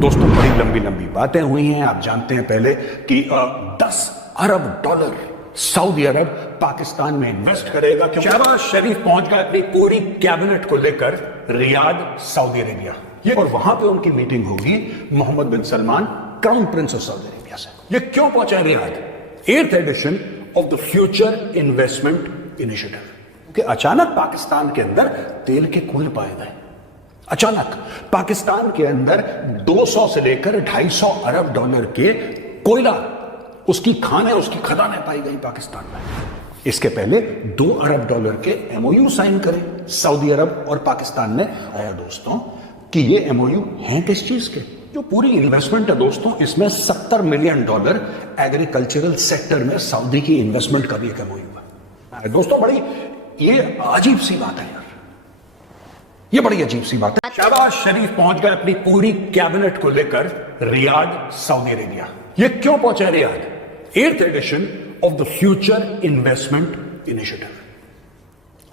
दोस्तों बड़ी लंबी लंबी बातें हुई हैं। आप जानते हैं पहले कि 10 अरब डॉलर सऊदी अरब पाकिस्तान में इन्वेस्ट करेगा क्योंकि शहबाज शरीफ पहुंच गए अपनी पूरी कैबिनेट को लेकर रियाद सऊदी अरेबिया। ये और वहां पे उनकी मीटिंग होगी Mohammed bin Salman crown prince of Saudi Arabia से। ये क्यों पहुंचा Riyadh? 8th edition of the future investment initiative. क्योंकि अचानक पाकिस्तान के अंदर तेल के कुएं पाए गए। अचानक पाकिस्तान के अंदर 200 से लेकर 250 अरब डॉलर के कोयला, उसकी खानें, उसकी खदानें पाई गई पाकिस्तान में। इसके पहले 2 अरब डॉलर के एमओयू साइन करे सऊदी अरब और पाकिस्तान ने। आया दोस्तों कि ये एमओयू हैं किस चीज के? जो पूरी इन्वेस्टमेंट है दोस्तों, इसमें $70 मिलियन एग्रीकल्चरल सेक्टर में सऊदी की इन्वेस्टमेंट का भी एक एमओयू है। दोस्तों बड़ी ये अजीब सी बात है यार, ये बड़ी अजीब सी बात है। शहबाज शरीफ पहुंच गए अपनी पूरी कैबिनेट को लेकर रियाद सऊदी अरेबिया। ये क्यों पहुंचे Riyadh? 8th edition of the future investment initiative,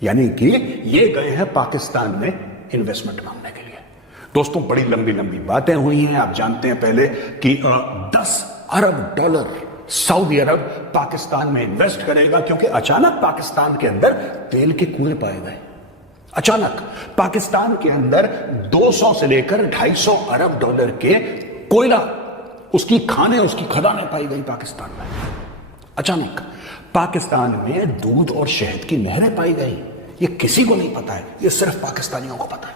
यानी कि ये गए हैं पाकिस्तान में इन्वेस्टमेंट मांगने के लिए। दोस्तों बड़ी लंबी लंबी बातें हुई हैं। आप जानते हैं पहले कि 10 अरब डॉलर सऊदी अरब पाकिस्तान में इन्वेस्ट करेगा क्योंकि अचानक पाकिस्तान के अंदर तेल के कुएं पाए गए। अचानक पाकिस्तान के अंदर 200 से लेकर 250 अरब डॉलर के कोयला, उसकी खानें, उसकी खदानें पाई गई पाकिस्तान में। अचानक पाकिस्तान में दूध और शहद की नहरें पाई गई। ये किसी को नहीं पता है, ये सिर्फ पाकिस्तानियों को पता है।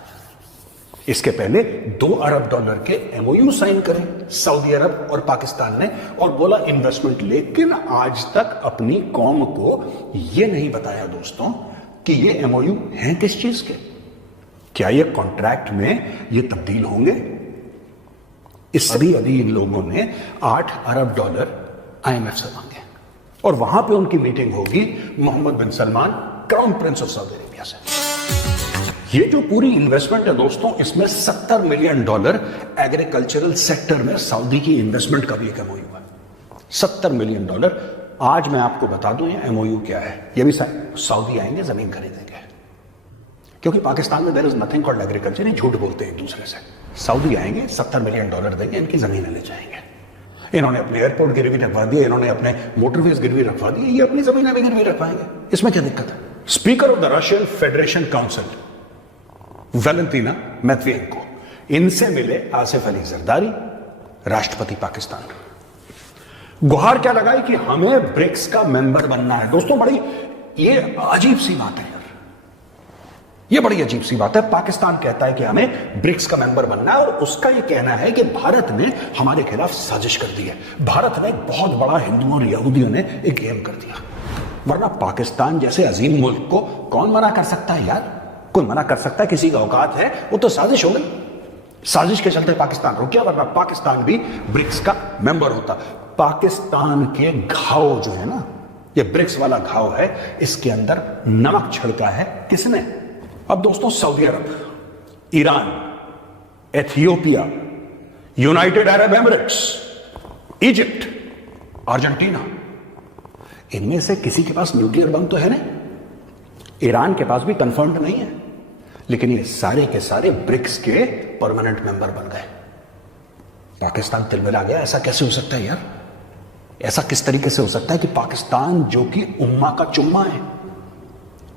इसके पहले 2 अरब डॉलर के एमओयू साइन करें सऊदी अरब और पाकिस्तान ने और बोला इन्वेस्टमेंट, लेकिन आज तक अपनी कौम को यह नहीं बताया दोस्तों कि ये एमओयू हैं किस चीज के। क्या ये कॉन्ट्रैक्ट में ये तब्दील होंगे? इस अभी इन लोगों ने 8 अरब डॉलर आईएमएफ से मांगे और वहां पे उनकी मीटिंग होगी Mohammed bin Salman crown prince of Saudi Arabia से। ये जो पूरी इन्वेस्टमेंट है दोस्तों, इसमें $70 मिलियन एग्रीकल्चरल सेक्टर में सऊदी की इन्वेस्टमेंट का भी एक एमओयू है। $70 मिलियन। आज मैं आपको बता दूं ये एमओयू क्या है। ये भी सऊदी आएंगे, जमीन खरीदेंगे, क्योंकि पाकिस्तान में there is nothing called agriculture. ये झूठ बोलते हैं एक दूसरे से। सऊदी आएंगे, $70 मिलियन देंगे, इनकी जमीनें ले जाएंगे। इन्होंने अपने एयरपोर्ट गिरवी रखवा दिए, इन्होंने अपने मोटरवेज गिरवी रखवा दिए, ये अपनी जमीनें भी गिरवी रखवाएंगे। इसमें क्या दिक्कत है? Speaker of the Russian federation council Valentina Matviyenko, इनसे मिले आसिफ अली जरदारी, राष्ट्रपति पाकिस्तान। गुहार क्या लगाई कि हमें ब्रिक्स का मेंबर बनना है। दोस्तों बड़ी ये अजीब सी बात है यार, ये बड़ी अजीब सी बात है। पाकिस्तान कहता है कि हमें ब्रिक्स का मेंबर बनना है और उसका ये कहना है कि भारत ने हमारे खिलाफ साजिश कर दी है। भारत ने एक बहुत बड़ा हिंदुओं और यहूदियों ने एक गेम कर दिया। वरना पाकिस्तान जैसे अजीम मुल्क को कौन मना कर सकता है यार? कोई मना कर सकता है? किसी का औकात है? वो तो साजिश हो गई। साजिश के चलते पाकिस्तान रुक गया, वरना पाकिस्तान भी ब्रिक्स का मेंबर होता। पाकिस्तान के घाव जो है ना, ये ब्रिक्स वाला घाव है, इसके अंदर नमक छिड़का है किसने? अब दोस्तों Saudi Arab, Iran, Ethiopia, United Arab Emirates, Egypt, Argentina, इनमें से किसी के पास न्यूक्लियर बम तो है नहीं। ईरान के पास भी कंफर्म्ड नहीं है, लेकिन ये सारे के सारे ब्रिक्स के परमानेंट मेंबर बन गए। पाकिस्तान तिलमिला गया। ऐसा कैसे हो सकता है यार? ऐसा किस तरीके से हो सकता है कि पाकिस्तान जो कि उम्मा का चुम्मा है,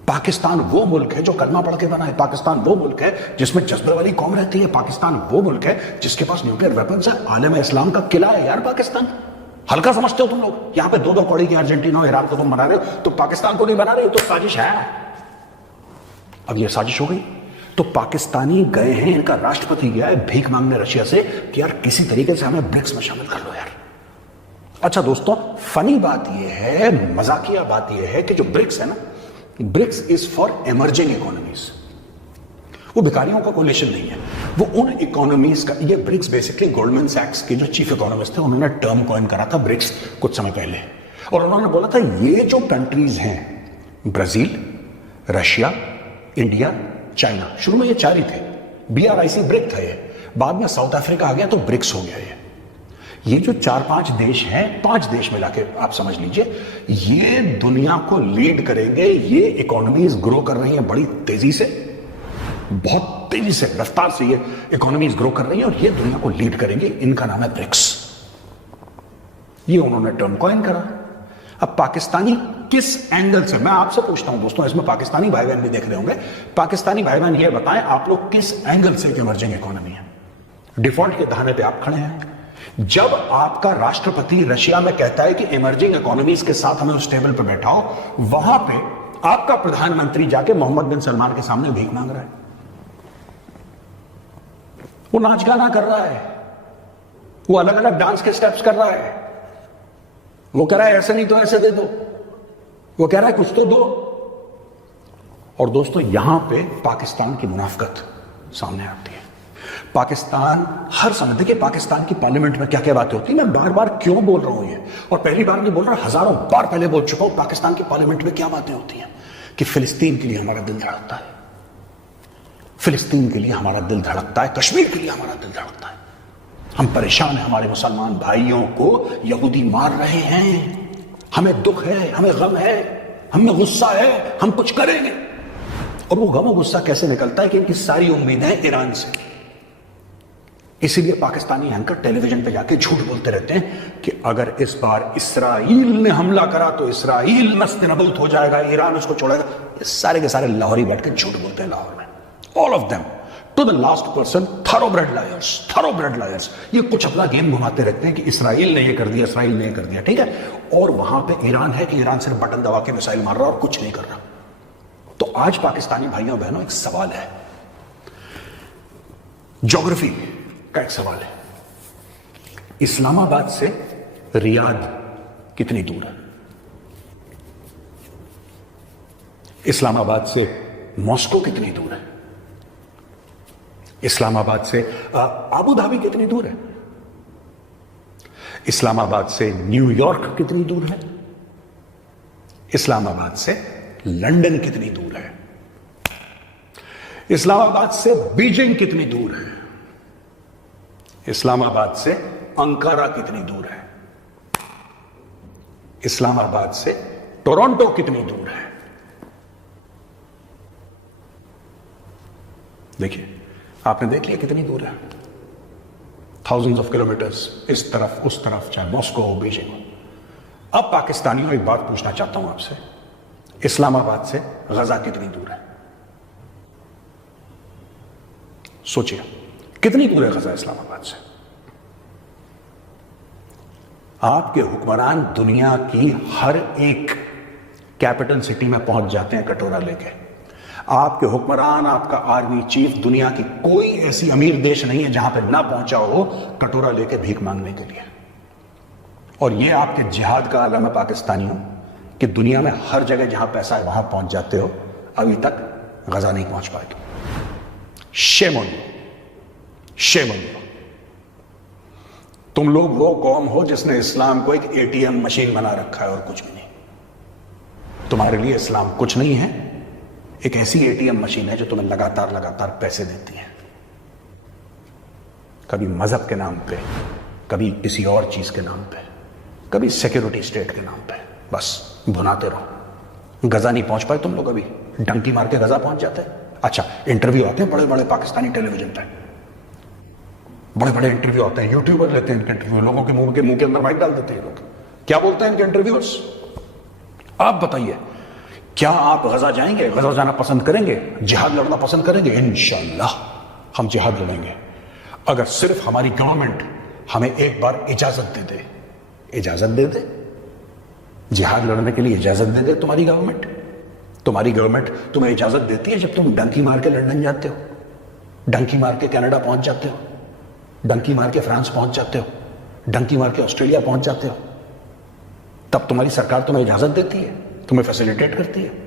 पाकिस्तान वो मुल्क है जो कलमा पढ़ के बना है, पाकिस्तान वो मुल्क है जिसमें जज्बे वाली कौम रहती है, पाकिस्तान वो मुल्क है जिसके पास न्यूक्लियर वेपन्स है, आलम इस्लाम का किला है यार पाकिस्तान। हल्का समझते हो तुम लोग? यहां पे 2-2 कौड़ी की अर्जेंटीना और ईरान को तुम बना रहे हो, तो पाकिस्तान को नहीं बना रहे, तो साजिश है। अब ये साजिश हो गई तो पाकिस्तानी गए हैं, इनका राष्ट्रपति गया है भीख मांगने रशिया से कि यार किसी तरीके से हमें ब्रिक्स में शामिल कर लो यार। अच्छा दोस्तों, फनी बात यह है, मजाकिया बात यह है कि जो ब्रिक्स है ना, BRICS is for emerging economies. वो भिखारियों का कोलिशन नहीं है, वो उन इकोनॉमीज का। ये ब्रिक्स बेसिकली गोल्डमैन सैक्स के जो चीफ इकोनॉमिस्ट थे, उन्होंने टर्म कॉइन करा था ब्रिक्स कुछ समय पहले, और उन्होंने बोला था ये जो कंट्रीज हैं, ब्राजील, रशिया, इंडिया, चाइना, शुरू में ये 4 ही थे, BRIC ब्रिक था ये, बाद में साउथ अफ्रीका आ गया तो ब्रिक्स हो गया। ये जो 4-5 देश हैं, 5 देश मिला के आप समझ लीजिए, ये दुनिया को लीड करेंगे। ये इकोनॉमीज ग्रो कर रही हैं बड़ी तेजी से। बहुत तेजी से, रफ्तार से ये इकोनॉमीज ग्रो कर रही है और ये दुनिया को लीड करेंगे। इनका नाम है ब्रिक्स। ये उन्होंने टर्म कॉइन करा। अब पाकिस्तानी किस एंगल से, मैं आपसे पूछता हूं दोस्तों, इसमें पाकिस्तानी भाई बहन भी देख रहे होंगे, पाकिस्तानी भाई बहन ये बताएं आप लोग किस एंगल से इमर्जिंग इकोनॉमी है? डिफॉल्ट के दाने पे आप खड़े हैं। जब आपका राष्ट्रपति रशिया में कहता है कि इमर्जिंग इकोनॉमीज के साथ हमें उस टेबल पर बैठाओ, वहां पे आपका प्रधानमंत्री जाके मोहम्मद बिन सलमान के सामने भीख मांग रहा है। वो नाच गाना कर रहा है, वो अलग अलग डांस के स्टेप्स कर रहा है, वो कह रहा है ऐसे नहीं तो ऐसे दे दो, वो कह रहा है कुछ तो दो। और दोस्तों यहां पे पाकिस्तान की मुनाफकत सामने आती है। पाकिस्तान हर समय, देखिए पाकिस्तान की पार्लियामेंट में क्या क्या बातें होती है, मैं बार बार क्यों बोल रहा हूं ये, और पहली बार नहीं बोल रहा, हजारों बार पहले बोल चुका हूं, पाकिस्तान की पार्लियामेंट में क्या बातें होती हैं कि फिलिस्तीन के लिए हमारा दिल धड़कता है, फिलिस्तीन के लिए हमारा दिल धड़कता है, कश्मीर के लिए हमारा दिल धड़कता है, हम परेशान हैं, हमारे मुसलमान भाइयों को यहूदी मार रहे हैं, हमें दुख है, हमें गम है, हमें गुस्सा है, हम कुछ करेंगे। और वो गम और गुस्सा कैसे निकलता है कि इनकी सारी उम्मीदें हैं ईरान से। इसीलिए पाकिस्तानी एंकर टेलीविजन पे जाके झूठ बोलते रहते हैं कि अगर इस बार इसराइल ने हमला करा तो इसराइल नस्ते-नबूत हो जाएगा, ईरान उसको छोड़ेगा। ये सारे के सारे लाहौरी बैठ के झूठ बोलते हैं लाहौर में, all of them to the last person, thoroughbred liars, thoroughbred liars. ये कुछ अपना गेम घुमाते रहते हैं कि इसराइल ने ये कर दिया, इसराइल ने ये कर दिया, ठीक है, और वहां पे ईरान है कि ईरान सिर्फ बटन दबा के मिसाइल मार रहा और कुछ नहीं कर रहा। तो आज पाकिस्तानी भाइयों बहनों एक सवाल है, ज्योग्राफी का एक सवाल है। इस्लामाबाद से रियाद कितनी दूर है? इस्लामाबाद से मॉस्को कितनी दूर है? इस्लामाबाद से आबू धाबी कितनी दूर है? इस्लामाबाद से न्यूयॉर्क कितनी दूर है? इस्लामाबाद से लंदन कितनी दूर है? इस्लामाबाद से बीजिंग कितनी दूर है? इस्लामाबाद से अंकारा कितनी दूर है? इस्लामाबाद से टोरंटो कितनी दूर है? देखिए, आपने देख लिया कितनी दूर है, थाउजेंड्स ऑफ किलोमीटर्स इस तरफ उस तरफ, चाहे मॉस्को हो, बीजिंग हो। अब पाकिस्तानियों एक बात पूछना चाहता हूं आपसे, इस्लामाबाद से गजा कितनी दूर है? सोचिए कितनी दूर है गजा इस्लामाबाद से? आपके हुक्मरान दुनिया की हर एक कैपिटल सिटी में पहुंच जाते हैं कटोरा लेके। आपके हुक्मरान, आपका आर्मी चीफ, दुनिया की कोई ऐसी अमीर देश नहीं है जहां पे ना पहुंचा हो कटोरा लेके भीख मांगने के लिए। और ये आपके जिहाद का आलम है पाकिस्तानियों, कि दुनिया में हर जगह जहां पैसा है वहां पहुंच जाते हो, अभी तक गजा नहीं पहुंच पाए। Shame on you, shame on you. तुम लोग वो कौम हो जिसने इस्लाम को एक एटीएम मशीन बना रखा है और कुछ भी नहीं। तुम्हारे लिए इस्लाम कुछ नहीं है, एक ऐसी एटीएम मशीन है जो तुम्हें लगातार लगातार पैसे देती है, कभी मजहब के नाम पे, कभी किसी और चीज के नाम पे, कभी सिक्योरिटी स्टेट के नाम पे, बस भुनाते रहो। गजा नहीं पहुंच पाए तुम लोग, अभी डंकी मार के गजा पहुंच जाते हैं। अच्छा, इंटरव्यू आते हैं बड़े बड़े पाकिस्तानी टेलीविजन पे, बड़े बड़े इंटरव्यू आते हैं, यूट्यूबर लेते हैं इनके इंटरव्यू, लोगों के मुंह के अंदर माइक डाल देते हैं लोग। क्या बोलते हैं इनके इंटरव्यूअर्स? आप बताइए, क्या आप गजा जाएंगे? गजा जाना पसंद करेंगे? जिहाद लड़ना पसंद करेंगे? इंशाल्लाह हम जिहाद लड़ेंगे, अगर सिर्फ हमारी गवर्नमेंट हमें एक बार इजाजत दे दे। इजाजत दे दे जिहाद लड़ने के लिए, इजाजत दे दे तुम्हारी गवर्नमेंट। तुम्हारी गवर्नमेंट तुम्हें इजाजत देती है जब तुम डंकी मार के लंदन जाते हो, डंकी मार के कनाडा पहुंच जाते हो, डंकी मार के फ्रांस पहुंच जाते हो, डंकी मार के ऑस्ट्रेलिया पहुंच जाते हो, तब तुम्हारी सरकार तुम्हें इजाजत देती है, तुम्हें फैसिलिटेट करती है।